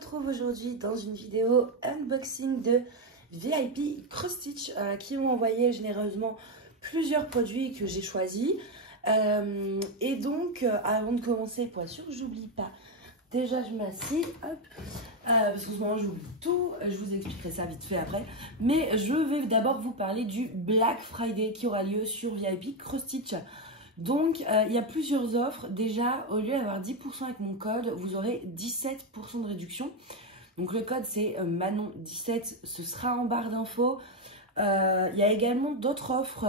retrouve aujourd'hui dans une vidéo unboxing de VIP Cross Stitch qui m'ont envoyé généreusement plusieurs produits que j'ai choisis. Et donc, avant de commencer, pour être sûr que j'oublie pas, déjà je m'assieds, hop, parce qu'en ce moment j'oublie tout, je vous expliquerai ça vite fait après. Mais je vais d'abord vous parler du Black Friday qui aura lieu sur VIP Cross Stitch. Donc, il y a plusieurs offres. Déjà, au lieu d'avoir 10% avec mon code, vous aurez 17% de réduction. Donc, le code, c'est Manon17. Ce sera en barre d'infos. Il y a également d'autres offres,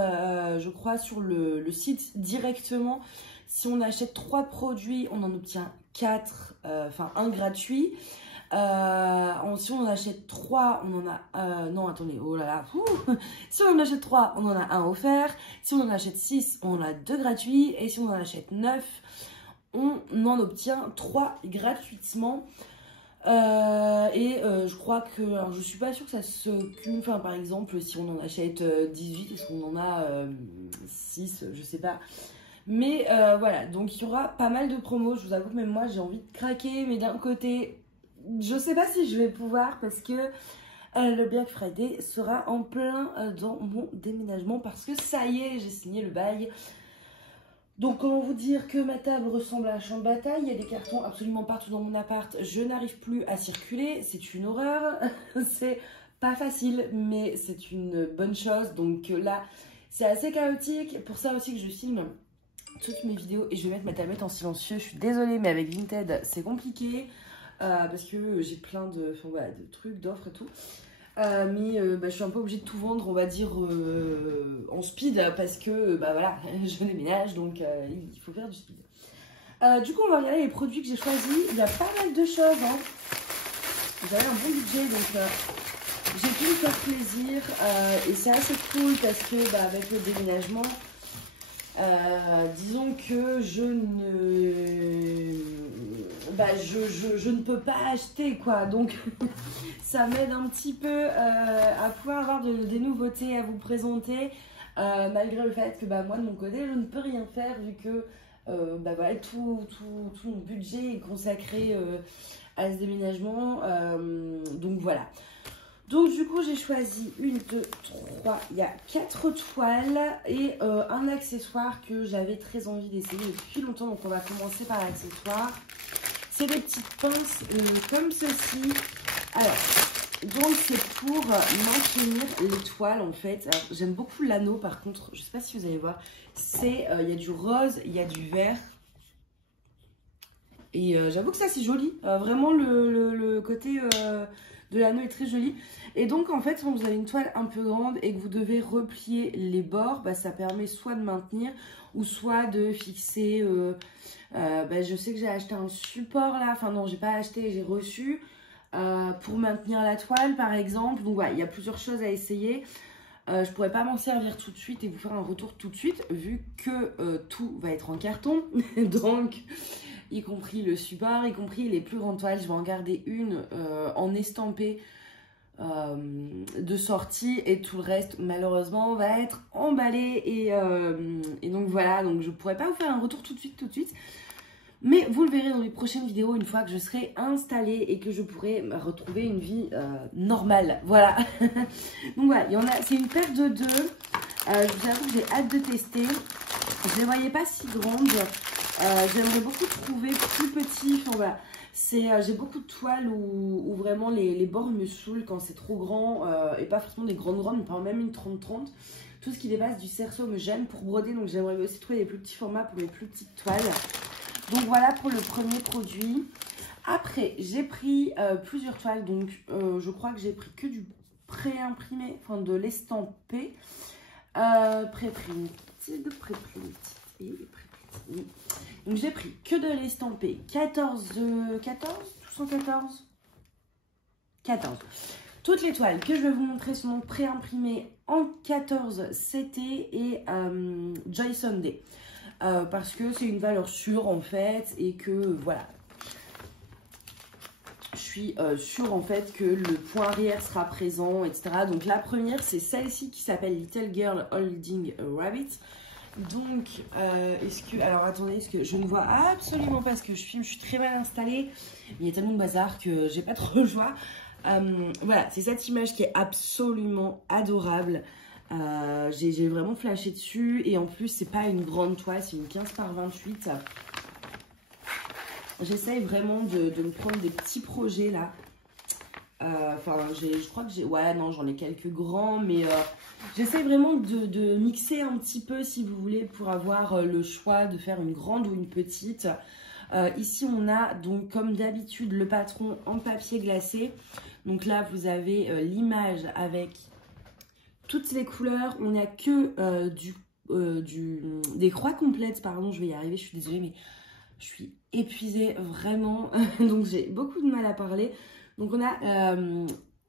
je crois, sur le site directement. Si on achète 3 produits, on en obtient 4, enfin un gratuit. Si on en achète 3, on en a... non, attendez, oh là là. Si on en achète 3, on en a un offert. Si on en achète 6, on en a 2 gratuits. Et si on en achète 9, on en obtient 3 gratuitement. Je crois que... Alors, je suis pas sûre que ça se cumule. Enfin, par exemple, si on en achète 18, est-ce qu'on en a 6? Je sais pas. Mais voilà, donc il y aura pas mal de promos. Je vous avoue que même moi, j'ai envie de craquer. Mais d'un côté... je sais pas si je vais pouvoir parce que le Black Friday sera en plein dans mon déménagement parce que ça y est, j'ai signé le bail. Donc comment vous dire que ma table ressemble à un champ de bataille, il y a des cartons absolument partout dans mon appart, je n'arrive plus à circuler, c'est une horreur, c'est pas facile mais c'est une bonne chose. Donc là c'est assez chaotique, pour ça aussi que je filme toutes mes vidéos et je vais mettre ma tablette en silencieux. Je suis désolée mais avec Vinted c'est compliqué. Parce que j'ai plein de, voilà, de trucs, d'offres et tout. Je suis un peu obligée de tout vendre, on va dire, en speed, parce que voilà, je déménage, donc il faut faire du speed. Du coup, on va regarder les produits que j'ai choisis. Il y a pas mal de choses. Hein. J'avais un bon budget, donc j'ai pu me faire plaisir. Et c'est assez cool parce que avec le déménagement, disons que je ne peux pas acheter quoi, donc ça m'aide un petit peu à pouvoir avoir des nouveautés à vous présenter, malgré le fait que moi de mon côté je ne peux rien faire vu que voilà, tout mon budget est consacré à ce déménagement, donc voilà. Donc du coup j'ai choisi 1, 2, 3, il y a 4 toiles et un accessoire que j'avais très envie d'essayer depuis longtemps. Donc on va commencer par l'accessoire. C'est des petites pinces comme ceci. Alors, donc c'est pour maintenir les toiles en fait. J'aime beaucoup l'anneau par contre, je ne sais pas si vous allez voir. C'est, il y a du rose, il y a du vert. Et j'avoue que ça c'est joli. Vraiment le côté... de l'anneau est très joli. Et donc en fait quand vous avez une toile un peu grande et que vous devez replier les bords, ça permet soit de maintenir ou soit de fixer. Je sais que j'ai acheté un support là, enfin non j'ai pas acheté, j'ai reçu pour maintenir la toile par exemple. Donc voilà, il y a plusieurs choses à essayer. Je pourrais pas m'en servir tout de suite et vous faire un retour tout de suite vu que tout va être en carton. Donc y compris le support, y compris les plus grandes toiles. Je vais en garder une en estampé de sortie et tout le reste malheureusement va être emballé et donc voilà, donc je pourrais pas vous faire un retour tout de suite, mais vous le verrez dans les prochaines vidéos une fois que je serai installée et que je pourrai retrouver une vie normale, voilà. Donc voilà, c'est une paire de 2, je vous avoue que j'ai hâte de tester. Je les voyais pas si grandes. J'aimerais beaucoup trouver plus petit. Enfin, voilà. J'ai beaucoup de toiles où vraiment les bords me saoulent quand c'est trop grand et pas forcément des grandes, mais par même une 30-30. Tout ce qui dépasse du cerceau me gêne pour broder, donc j'aimerais aussi trouver les plus petits formats pour les plus petites toiles. Donc voilà pour le premier produit. Après, j'ai pris plusieurs toiles, donc je crois que j'ai pris que du pré-imprimé, enfin de l'estampé. Pré-printed et pré-printed. Donc j'ai pris que de l'estampé 14. Toutes les toiles que je vais vous montrer sont pré-imprimées en 14 CT et Joy Sunday. Parce que c'est une valeur sûre en fait et que voilà. Je suis sûre en fait que le point arrière sera présent, etc. Donc la première c'est celle-ci qui s'appelle Little Girl Holding a Rabbit. Donc, est-ce que... Alors, attendez, est-ce que je ne vois absolument pas ce que je filme. Je suis très mal installée. Il y a tellement de bazar que j'ai pas trop le choix. Voilà, c'est cette image qui est absolument adorable. J'ai vraiment flashé dessus. Et en plus, c'est pas une grande toile, c'est une 15 par 28. J'essaye vraiment de me prendre des petits projets là. Enfin, je crois que j'ai... Ouais, non, j'en ai quelques grands, mais j'essaie vraiment de mixer un petit peu, si vous voulez, pour avoir le choix de faire une grande ou une petite. Ici, on a donc, comme d'habitude, le patron en papier glacé. Donc là, vous avez l'image avec toutes les couleurs. On n'a que des croix complètes, pardon, je vais y arriver, je suis désolée, mais je suis épuisée, vraiment. Donc, j'ai beaucoup de mal à parler. Donc on a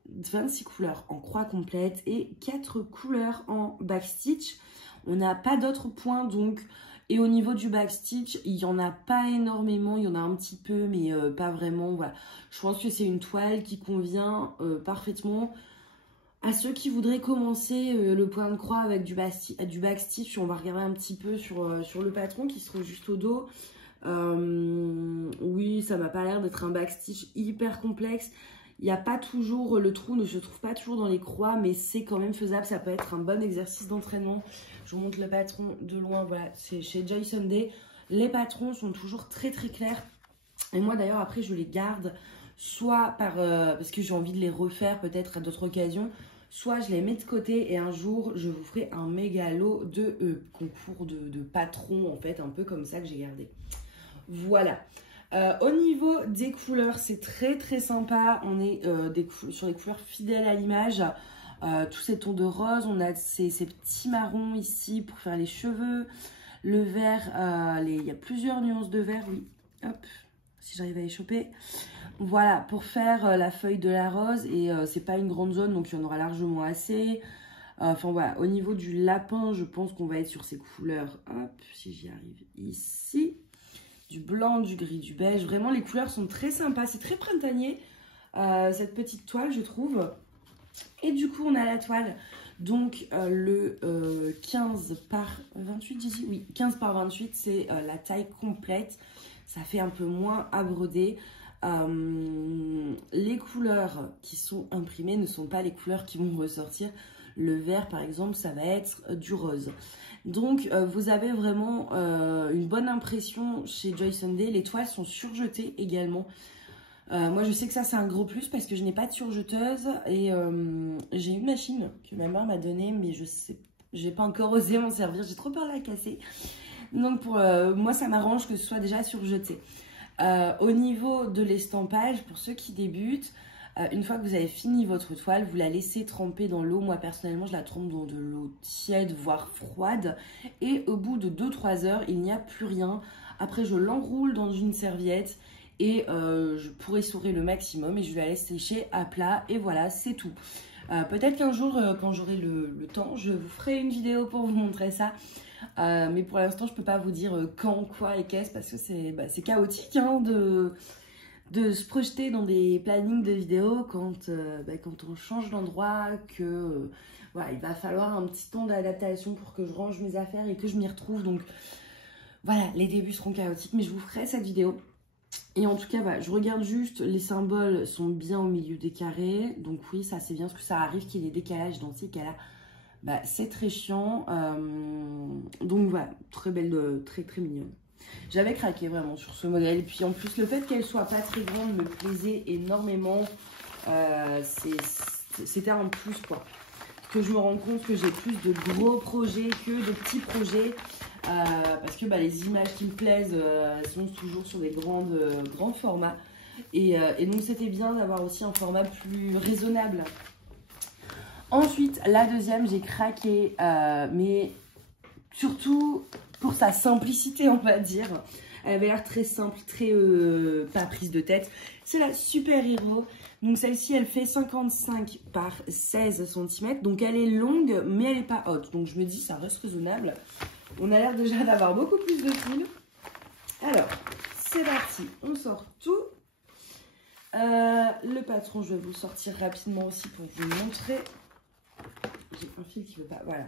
26 couleurs en croix complète et 4 couleurs en backstitch. On n'a pas d'autres points donc. Et au niveau du backstitch, il n'y en a pas énormément, il y en a un petit peu mais pas vraiment. Voilà. Je pense que c'est une toile qui convient parfaitement à ceux qui voudraient commencer le point de croix avec du backstitch. On va regarder un petit peu sur le patron qui se trouve juste au dos. Oui, ça m'a pas l'air d'être un backstitch hyper complexe. Il n'y a pas toujours, le trou ne se trouve pas toujours dans les croix, mais c'est quand même faisable. Ça peut être un bon exercice d'entraînement. Je vous montre le patron de loin. Voilà, c'est chez Joy Sunday. Les patrons sont toujours très très clairs. Et moi d'ailleurs après je les garde soit parce que j'ai envie de les refaire peut-être à d'autres occasions, soit je les mets de côté et un jour je vous ferai un méga lot de concours de patrons en fait, un peu comme ça que j'ai gardé. Voilà. Au niveau des couleurs, c'est très très sympa. On est sur des couleurs fidèles à l'image. Tous ces tons de rose. On a ces petits marrons ici pour faire les cheveux. Le vert, il y a plusieurs nuances de vert. Oui, hop, si j'arrive à les choper. Voilà, pour faire la feuille de la rose. Et c'est pas une grande zone, donc il y en aura largement assez. Enfin voilà, au niveau du lapin, je pense qu'on va être sur ces couleurs. Hop, si j'y arrive ici. Du blanc, du gris, du beige. Vraiment, les couleurs sont très sympas. C'est très printanier, cette petite toile, je trouve. Et du coup, on a la toile. Donc, le 15 par 28, d'ici. Oui, 15 par 28, c'est la taille complète. Ça fait un peu moins à broder. Les couleurs qui sont imprimées ne sont pas les couleurs qui vont ressortir. Le vert, par exemple, ça va être du rose. Donc, vous avez vraiment une bonne impression chez Joy Sunday. Les toiles sont surjetées également. Moi, je sais que ça, c'est un gros plus parce que je n'ai pas de surjeteuse. Et j'ai une machine que ma mère m'a donnée, mais je sais, j'ai pas encore osé m'en servir. J'ai trop peur de la casser. Donc, pour moi, ça m'arrange que ce soit déjà surjeté. Au niveau de l'estampage, pour ceux qui débutent, une fois que vous avez fini votre toile, vous la laissez tremper dans l'eau. Moi, personnellement, je la trempe dans de l'eau tiède, voire froide. Et au bout de 2-3 heures, il n'y a plus rien. Après, je l'enroule dans une serviette et je pourrais essorer le maximum et je la laisse sécher à plat. Et voilà, c'est tout. Peut-être qu'un jour, quand j'aurai le temps, je vous ferai une vidéo pour vous montrer ça. Mais pour l'instant, je peux pas vous dire quand, quoi et qu'est-ce parce que c'est chaotique hein, de se projeter dans des plannings de vidéos quand on change d'endroit, que voilà, il va falloir un petit temps d'adaptation pour que je range mes affaires et que je m'y retrouve. Donc voilà, les débuts seront chaotiques, mais je vous ferai cette vidéo. Et en tout cas, voilà, je regarde juste, les symboles sont bien au milieu des carrés. Donc oui, ça c'est bien, parce que ça arrive qu'il y ait des décalages dans ces cas-là. C'est très chiant. Donc voilà, très belle, très très mignonne. J'avais craqué vraiment sur ce modèle. Et puis en plus, le fait qu'elle soit pas très grande me plaisait énormément. C'était un plus quoi. Parce que je me rends compte que j'ai plus de gros projets que de petits projets. Parce que les images qui me plaisent sont toujours sur des grands formats. Et donc c'était bien d'avoir aussi un format plus raisonnable. Ensuite, la deuxième, j'ai craqué, mais surtout pour sa simplicité, on va dire. Elle avait l'air très simple, très pas prise de tête. C'est la Super Hero. Donc celle-ci, elle fait 55 par 16 cm. Donc elle est longue, mais elle n'est pas haute. Donc je me dis, ça reste raisonnable. On a l'air déjà d'avoir beaucoup plus de fil. Alors, c'est parti. On sort tout. Le patron, je vais vous le sortir rapidement aussi pour vous montrer. J'ai un fil qui ne veut pas. Voilà.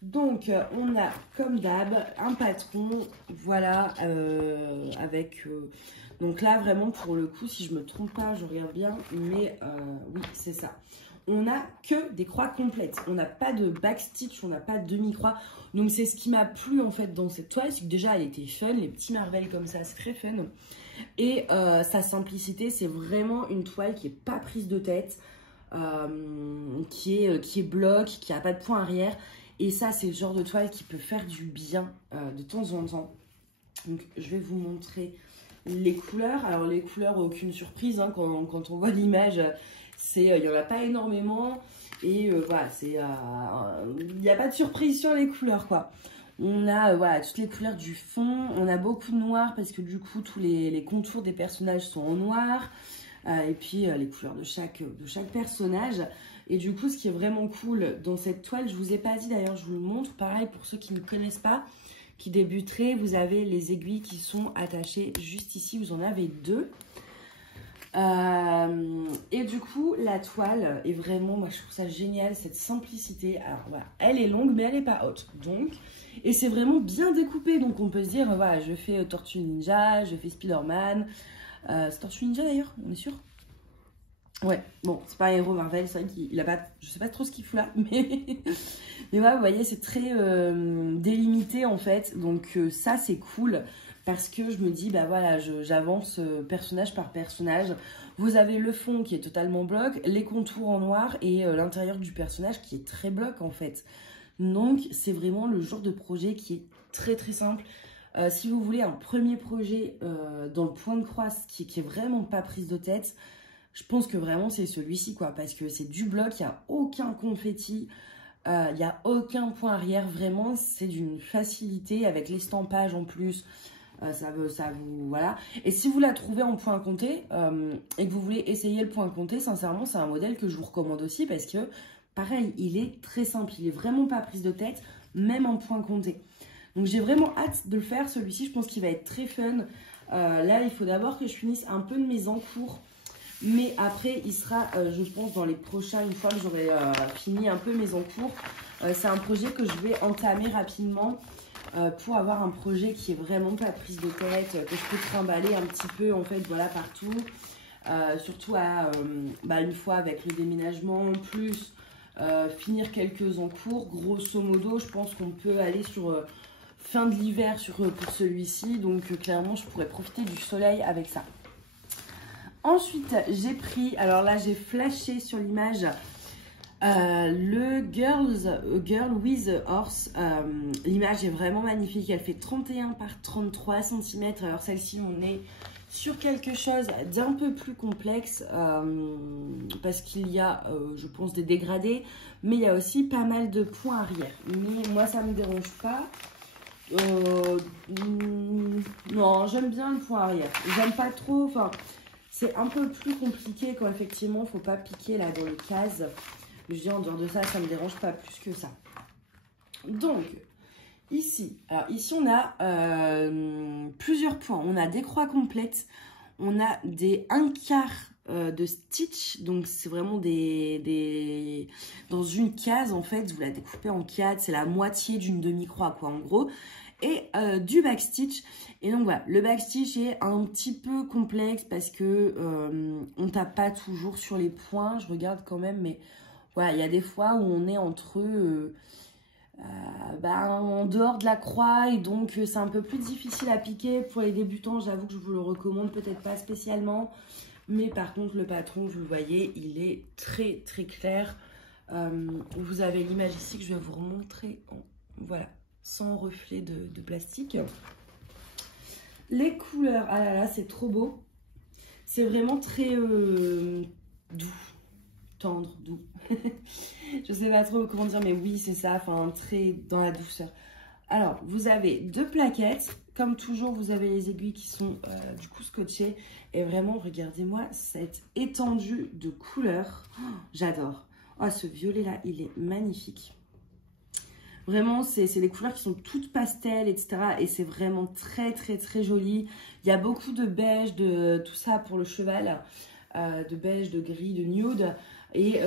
Donc, on a, comme d'hab, un patron, voilà, avec... donc là, vraiment, pour le coup, si je me trompe pas, je regarde bien, mais oui, c'est ça. On n'a que des croix complètes. On n'a pas de backstitch, on n'a pas de demi-croix. Donc, c'est ce qui m'a plu, en fait, dans cette toile. C'est que déjà, elle était fun. Les petits marvels comme ça, c'est très fun. Et sa simplicité, c'est vraiment une toile qui n'est pas prise de tête, qui est bloc, qui n'a pas de point arrière. Et ça, c'est le genre de toile qui peut faire du bien de temps en temps. Donc, je vais vous montrer les couleurs. Alors, les couleurs, aucune surprise. Hein, quand on voit l'image, il n'y en a pas énormément. Et voilà, il n'y a pas de surprise sur les couleurs, quoi. On a voilà, toutes les couleurs du fond. On a beaucoup de noir parce que du coup, tous les contours des personnages sont en noir. Et puis, les couleurs de chaque personnage. Et du coup, ce qui est vraiment cool dans cette toile, je ne vous ai pas dit d'ailleurs, je vous le montre. Pareil, pour ceux qui ne connaissent pas, qui débuteraient, vous avez les aiguilles qui sont attachées juste ici. Vous en avez 2. Et du coup, la toile est vraiment, moi je trouve ça génial, cette simplicité. Alors voilà, elle est longue, mais elle n'est pas haute. Donc, et c'est vraiment bien découpé. Donc on peut se dire, voilà, je fais Tortue Ninja, je fais Spider-Man. C'est Tortue Ninja d'ailleurs, on est sûr? Ouais, bon, c'est pas un héros Marvel, c'est vrai qu'il a pas, je sais pas trop ce qu'il fout là, mais voilà, vous voyez, c'est très délimité en fait, donc ça c'est cool, parce que je me dis, bah voilà, j'avance personnage par personnage. Vous avez le fond qui est totalement bloc, les contours en noir, et l'intérieur du personnage qui est très bloc en fait. Donc c'est vraiment le genre de projet qui est très très simple. Si vous voulez un premier projet dans le point de croix, qui est vraiment pas prise de tête, je pense que vraiment c'est celui-ci, quoi, parce que c'est du bloc, il n'y a aucun confetti, il n'y a aucun point arrière, vraiment c'est d'une facilité avec l'estampage en plus, ça vous, voilà. Et si vous la trouvez en point compté et que vous voulez essayer le point compté, sincèrement c'est un modèle que je vous recommande aussi parce que pareil, il est très simple, il est vraiment pas prise de tête, même en point compté. Donc j'ai vraiment hâte de le faire, celui-ci, je pense qu'il va être très fun. Là il faut d'abord que je finisse un peu de mes encours. Mais après, il sera, je pense, dans les prochains, une fois que j'aurai fini un peu mes encours. C'est un projet que je vais entamer rapidement pour avoir un projet qui est vraiment pas prise de tête, que je peux trimballer un petit peu, en fait, voilà, partout. Surtout une fois avec le déménagement, plus finir quelques encours. Grosso modo, je pense qu'on peut aller sur fin de l'hiver pour celui-ci. Donc, clairement, je pourrais profiter du soleil avec ça. Ensuite, j'ai pris, alors là, j'ai flashé sur l'image le Girl with a Horse. L'image est vraiment magnifique. Elle fait 31 par 33 cm. Alors celle-ci, on est sur quelque chose d'un peu plus complexe parce qu'il y a, je pense, des dégradés. Mais il y a aussi pas mal de points arrière. Mais moi, ça ne me dérange pas. Non, j'aime bien le point arrière. J'aime pas trop, enfin... C'est un peu plus compliqué quand effectivement il ne faut pas piquer là dans les cases. Je dis en dehors de ça, ça ne me dérange pas plus que ça. Donc, ici on a plusieurs points. On a des croix complètes, on a des 1/4 de stitch. Donc c'est vraiment dans une case en fait, vous la découpez en 4, c'est la moitié d'une demi-croix quoi en gros. Et du backstitch. Et donc voilà, le backstitch est un petit peu complexe parce que on tape pas toujours sur les points. Je regarde quand même, mais voilà, il y a des fois où on est entre en dehors de la croix et donc c'est un peu plus difficile à piquer pour les débutants. J'avoue que je vous le recommande peut-être pas spécialement, mais par contre le patron, vous le voyez, il est très très clair. Vous avez l'image ici que je vais vous remontrer. Voilà, sans reflet de plastique. Les couleurs, ah là là, c'est trop beau. C'est vraiment très doux, tendre, doux. Je sais pas trop comment dire, mais oui, c'est ça, enfin, très dans la douceur. Alors, vous avez 2 plaquettes. Comme toujours, vous avez les aiguilles qui sont du coup scotchées. Et vraiment, regardez-moi cette étendue de couleurs. Oh, j'adore. Oh, ce violet-là, il est magnifique. Vraiment, c'est des couleurs qui sont toutes pastel, etc. Et c'est vraiment très, très, très joli. Il y a beaucoup de beige, de tout ça pour le cheval. De beige, de gris, de nude. Et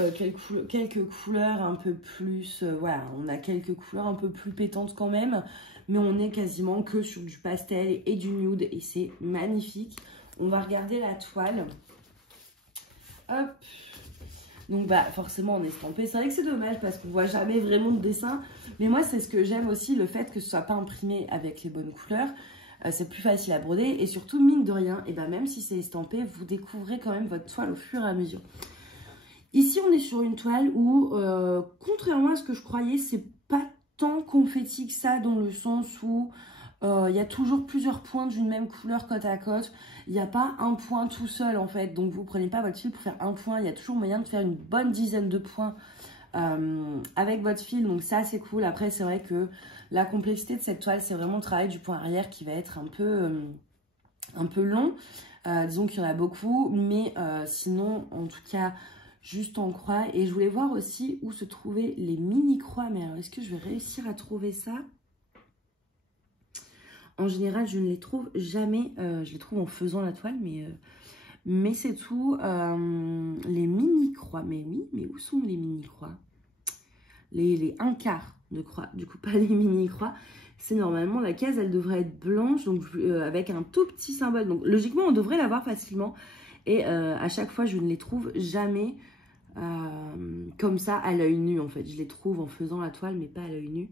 quelques couleurs un peu plus, voilà, on a quelques couleurs un peu plus pétantes quand même, mais on est quasiment que sur du pastel et du nude et c'est magnifique. On va regarder la toile. Hop. Donc bah forcément on est estampé. C'est vrai que c'est dommage parce qu'on voit jamais vraiment de dessin, mais moi c'est ce que j'aime aussi, le fait que ce soit pas imprimé avec les bonnes couleurs. C'est plus facile à broder et surtout mine de rien, et bah même si c'est estampé, vous découvrez quand même votre toile au fur et à mesure. Ici, on est sur une toile où, contrairement à ce que je croyais, c'est pas tant confetti que ça, dans le sens où il y a toujours plusieurs points d'une même couleur côte à côte. Il n'y a pas un point tout seul, en fait. Donc, vous ne prenez pas votre fil pour faire un point. Il y a toujours moyen de faire une bonne dizaine de points avec votre fil. Donc, ça, c'est cool. Après, c'est vrai que la complexité de cette toile, c'est vraiment le travail du point arrière qui va être un peu long. Disons qu'il y en a beaucoup. Mais sinon, en tout cas... juste en croix. Et je voulais voir aussi où se trouvaient les mini-croix. Mais alors, est-ce que je vais réussir à trouver ça? En général, je ne les trouve jamais. Je les trouve en faisant la toile, mais c'est tout. Les mini-croix. Mais oui, mais où sont les mini-croix? Les un quart de croix. Du coup, pas les mini-croix. C'est normalement, la case, elle devrait être blanche, donc avec un tout petit symbole. Donc, logiquement, on devrait l'avoir facilement. Et à chaque fois, je ne les trouve jamais comme ça à l'œil nu, en fait. Je les trouve en faisant la toile, mais pas à l'œil nu.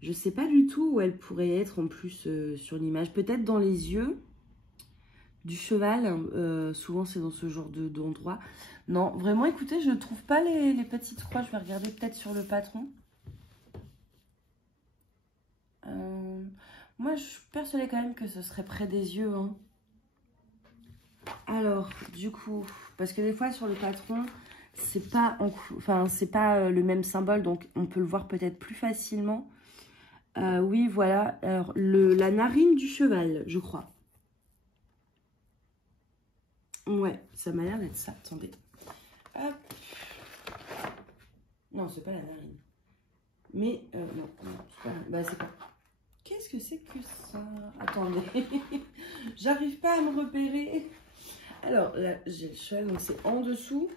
Je ne sais pas du tout où elle pourrait être en plus sur l'image. Peut-être dans les yeux du cheval. Souvent, c'est dans ce genre d'endroit. Non, vraiment, écoutez, je ne trouve pas les petites croix. Je vais regarder peut-être sur le patron. Moi, je suis persuadée quand même que ce serait près des yeux, hein. Alors, du coup, parce que des fois sur le patron, c'est pas, c'est pas le même symbole, donc on peut le voir peut-être plus facilement. Oui, voilà. Alors, la narine du cheval, je crois. Ouais, ça m'a l'air d'être ça. Attendez. Hop. Non, c'est pas la narine. Mais, non, c'est pas... Bah, c'est pas... Qu'est-ce que c'est que ça? Attendez. J'arrive pas à me repérer. Alors, là, j'ai le cheval, donc c'est en dessous.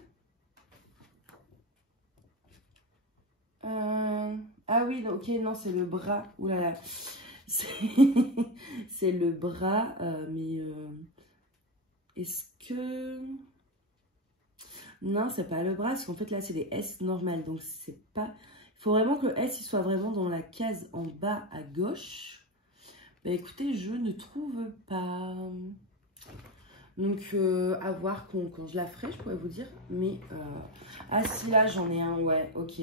Ah oui, ok, non, c'est le bras. Ouh là là. C'est le bras, mais est-ce que... Non, c'est pas le bras, parce qu'en fait, là, c'est des S normales, donc c'est pas... Il faut vraiment que le S, il soit vraiment dans la case en bas à gauche. Bah écoutez, je ne trouve pas... Donc, à voir quand je la ferai, je pourrais vous dire. Mais, ah si, là, j'en ai un, ouais, ok.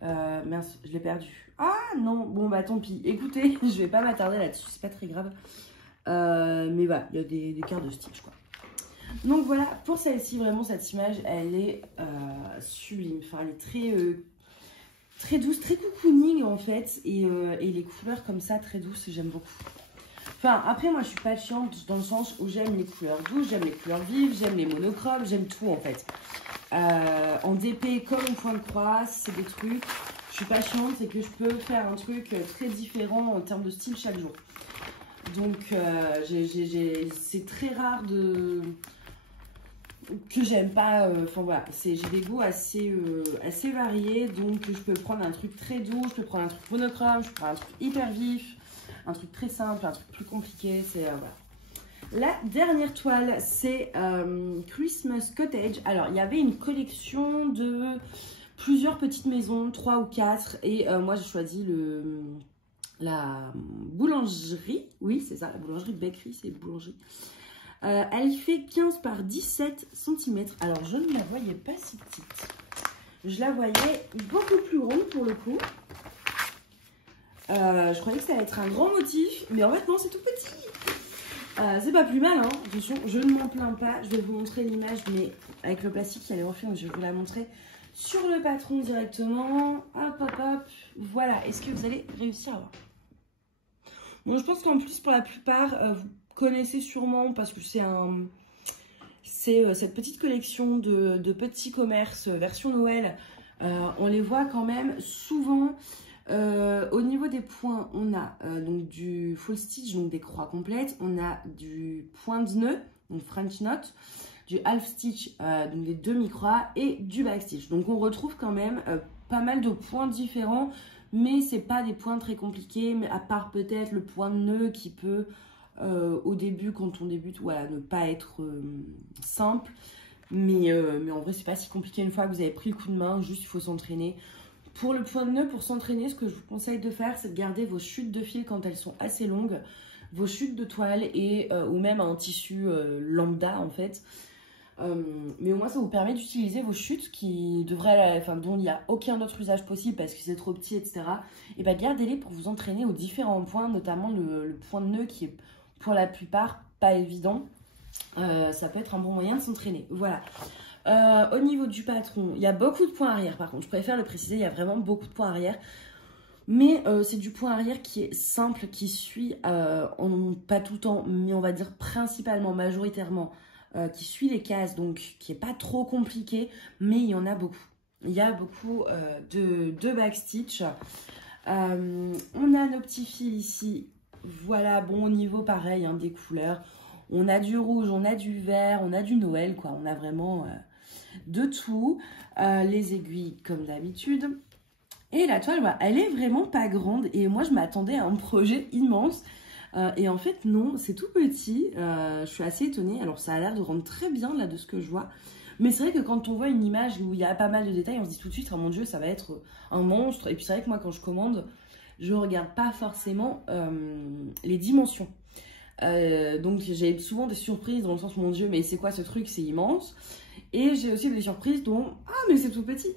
Mince, je l'ai perdu. Ah non, bon, bah tant pis. Écoutez, je vais pas m'attarder là-dessus, c'est pas très grave. Mais voilà, il y a des quarts de stitch, quoi. Donc voilà, pour celle-ci, vraiment, cette image, elle est sublime. Enfin, elle est très douce, très cocooning, en fait. Et les couleurs comme ça, très douces, j'aime beaucoup. Enfin, après, moi, je suis patiente dans le sens où j'aime les couleurs douces, j'aime les couleurs vives, j'aime les monochromes, j'aime tout, en fait. En DP comme en point de croix, c'est des trucs. Je suis patiente, c'est que je peux faire un truc très différent en termes de style chaque jour. Donc, c'est très rare que j'aime pas. Enfin, voilà, j'ai des goûts assez variés. Donc, je peux prendre un truc très doux, je peux prendre un truc monochrome, je peux prendre un truc hyper vif. Un truc très simple, un truc plus compliqué, c'est voilà. La dernière toile, c'est Christmas Cottage. Alors, il y avait une collection de plusieurs petites maisons, 3 ou 4. Et moi, j'ai choisi la boulangerie. Oui, c'est ça, la boulangerie bakery, c'est boulangerie. Elle fait 15 par 17 cm. Alors, je ne la voyais pas si petite. Je la voyais beaucoup plus grande pour le coup. Je croyais que ça allait être un grand motif, mais en fait non, c'est tout petit. C'est pas plus mal, hein. Attention, je ne m'en plains pas. Je vais vous montrer l'image, mais avec le plastique qui a les reflets, donc je vais vous la montrer sur le patron directement. Hop, hop, hop. Voilà, est-ce que vous allez réussir à voir? Bon, je pense qu'en plus, pour la plupart, vous connaissez sûrement, parce que c'est cette petite collection de petits commerces version Noël. On les voit quand même souvent. Au niveau des points, on a donc du full stitch, donc des croix complètes. On a du point de nœud, donc French knot. du half stitch, donc des 2 micras et du back stitch. Donc on retrouve quand même pas mal de points différents, mais c'est pas des points très compliqués, mais à part peut-être le point de nœud qui peut au début, quand on débute, voilà, ne pas être simple. Mais en vrai, c'est pas si compliqué une fois que vous avez pris le coup de main, juste il faut s'entraîner. Pour le point de nœud, pour s'entraîner, ce que je vous conseille de faire, c'est de garder vos chutes de fil quand elles sont assez longues, vos chutes de toile et ou même un tissu lambda en fait. Mais au moins ça vous permet d'utiliser vos chutes qui devraient, enfin, dont il n'y a aucun autre usage possible parce que c'est trop petit, etc. Et bien gardez-les pour vous entraîner aux différents points, notamment le point de nœud qui est pour la plupart pas évident. Ça peut être un bon moyen de s'entraîner. Voilà. Au niveau du patron, il y a beaucoup de points arrière par contre. Je préfère le préciser, il y a vraiment beaucoup de points arrière. Mais c'est du point arrière qui est simple, qui suit, pas tout le temps, mais on va dire principalement, majoritairement, qui suit les cases, donc qui n'est pas trop compliqué, mais il y en a beaucoup. Il y a beaucoup de backstitch. On a nos petits fils ici. Voilà, bon, au niveau pareil, hein, des couleurs. On a du rouge, on a du vert, on a du Noël, quoi. On a vraiment de tout. Les aiguilles, comme d'habitude. Et la toile, bah, elle est vraiment pas grande. Et moi, je m'attendais à un projet immense. Et en fait, non, c'est tout petit. Je suis assez étonnée. Alors, ça a l'air de rendre très bien, là, de ce que je vois. Mais c'est vrai que quand on voit une image où il y a pas mal de détails, on se dit tout de suite, oh mon Dieu, ça va être un monstre. Et puis, c'est vrai que moi, quand je commande, je regarde pas forcément les dimensions. Donc j'ai souvent des surprises dans le sens mon Dieu mais c'est quoi ce truc, c'est immense, et j'ai aussi des surprises dont ah mais c'est tout petit.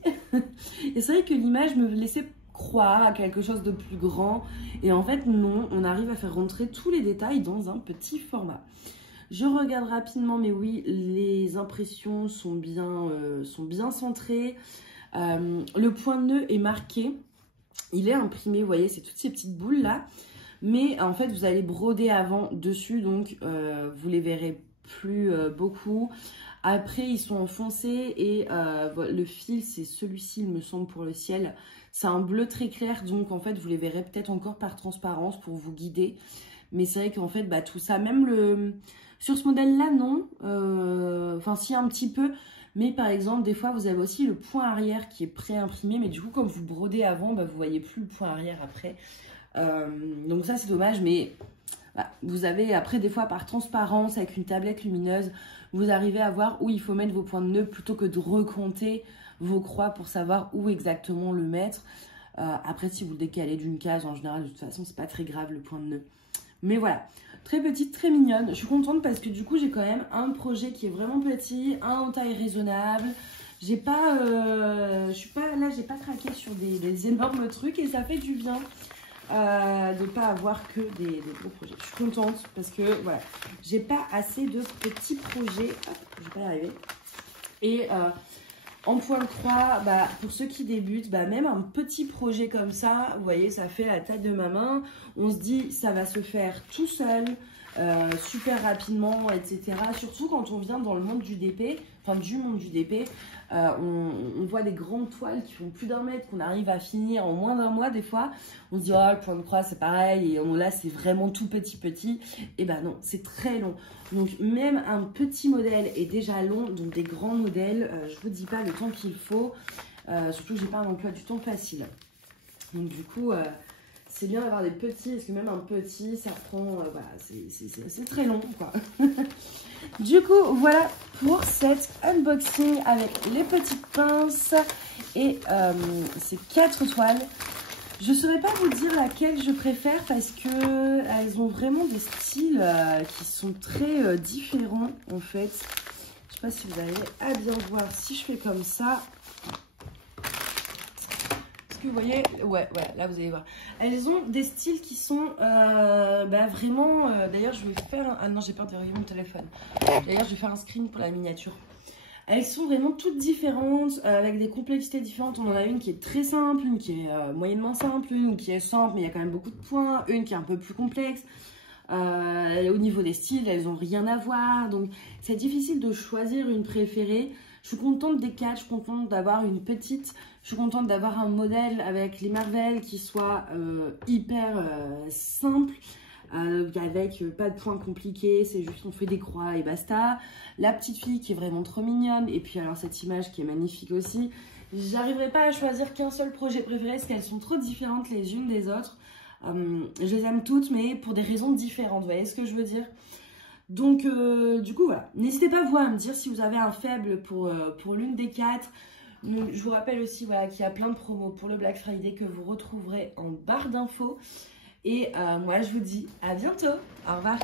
Et c'est vrai que l'image me laissait croire à quelque chose de plus grand et en fait non, on arrive à faire rentrer tous les détails dans un petit format. Je regarde rapidement, mais oui, les impressions sont bien centrées. Le point de nœud est marqué, il est imprimé, vous voyez, c'est toutes ces petites boules là. Mais en fait, vous allez broder avant dessus, donc vous les verrez plus beaucoup. Après, ils sont enfoncés et le fil, c'est celui-ci, il me semble, pour le ciel. C'est un bleu très clair, donc en fait, vous les verrez peut-être encore par transparence pour vous guider. Mais c'est vrai qu'en fait, bah, tout ça, même sur ce modèle-là, non. Enfin, si, un petit peu. Mais par exemple, des fois, vous avez aussi le point arrière qui est pré-imprimé. Mais du coup, comme vous brodez avant, bah, vous voyez plus le point arrière après. Donc ça c'est dommage, mais bah, vous avez après des fois par transparence avec une tablette lumineuse, vous arrivez à voir où il faut mettre vos points de nœud plutôt que de recompter vos croix pour savoir où exactement le mettre. Après si vous le décalez d'une case, en général de toute façon c'est pas très grave le point de nœud. Mais voilà, très petite, très mignonne. Je suis contente parce que du coup j'ai quand même un projet qui est vraiment petit, en taille raisonnable. J'ai pas, j'ai pas craqué sur des énormes trucs et ça fait du bien. De ne pas avoir que des gros projets. Je suis contente parce que voilà, j'ai pas assez de petits projets. Hop, je vais pas y arriver. Et en point de croix, bah, pour ceux qui débutent, bah, même un petit projet comme ça, vous voyez, ça fait la taille de ma main. On se dit, ça va se faire tout seul, super rapidement, etc. Surtout quand on vient dans le monde du DP, enfin du monde du DP, on voit des grandes toiles qui font plus d'1 mètre, qu'on arrive à finir en moins d'1 mois des fois. On se dit, oh, le point de croix c'est pareil, et là c'est vraiment tout petit. Et ben non, c'est très long. Donc même un petit modèle est déjà long, donc des grands modèles, je vous dis pas le temps qu'il faut, surtout que j'ai pas un emploi du temps facile. Donc du coup, c'est bien d'avoir des petits, parce que même un petit, ça prend, voilà, c'est très long, quoi. Du coup, voilà pour cet unboxing avec les petites pinces et ces 4 toiles. Je ne saurais pas vous dire laquelle je préfère parce que elles ont vraiment des styles qui sont très différents, en fait. Je ne sais pas si vous arrivez à bien voir si je fais comme ça. Que vous voyez, ouais, là vous allez voir. Elles ont des styles qui sont vraiment. D'ailleurs, je vais faire. Ah non, j'ai peur de verrouiller mon téléphone. D'ailleurs, je vais faire un screen pour la miniature. Elles sont vraiment toutes différentes, avec des complexités différentes. On en a une qui est très simple, une qui est moyennement simple, une qui est simple, mais il y a quand même beaucoup de points, une qui est un peu plus complexe. Au niveau des styles, elles n'ont rien à voir. Donc, c'est difficile de choisir une préférée. Je suis contente des 4, je suis contente d'avoir une petite, je suis contente d'avoir un modèle avec les Marvel qui soit hyper simple, avec pas de points compliqués, c'est juste on fait des croix et basta. La petite fille qui est vraiment trop mignonne, et puis alors cette image qui est magnifique aussi. J'arriverai pas à choisir qu'un seul projet préféré parce qu'elles sont trop différentes les unes des autres. Je les aime toutes, mais pour des raisons différentes, vous voyez ce que je veux dire? Donc du coup voilà, n'hésitez pas vous à me dire si vous avez un faible pour l'une des quatre. Donc, je vous rappelle aussi voilà, qu'il y a plein de promos pour le Black Friday que vous retrouverez en barre d'infos. Et moi je vous dis à bientôt, au revoir.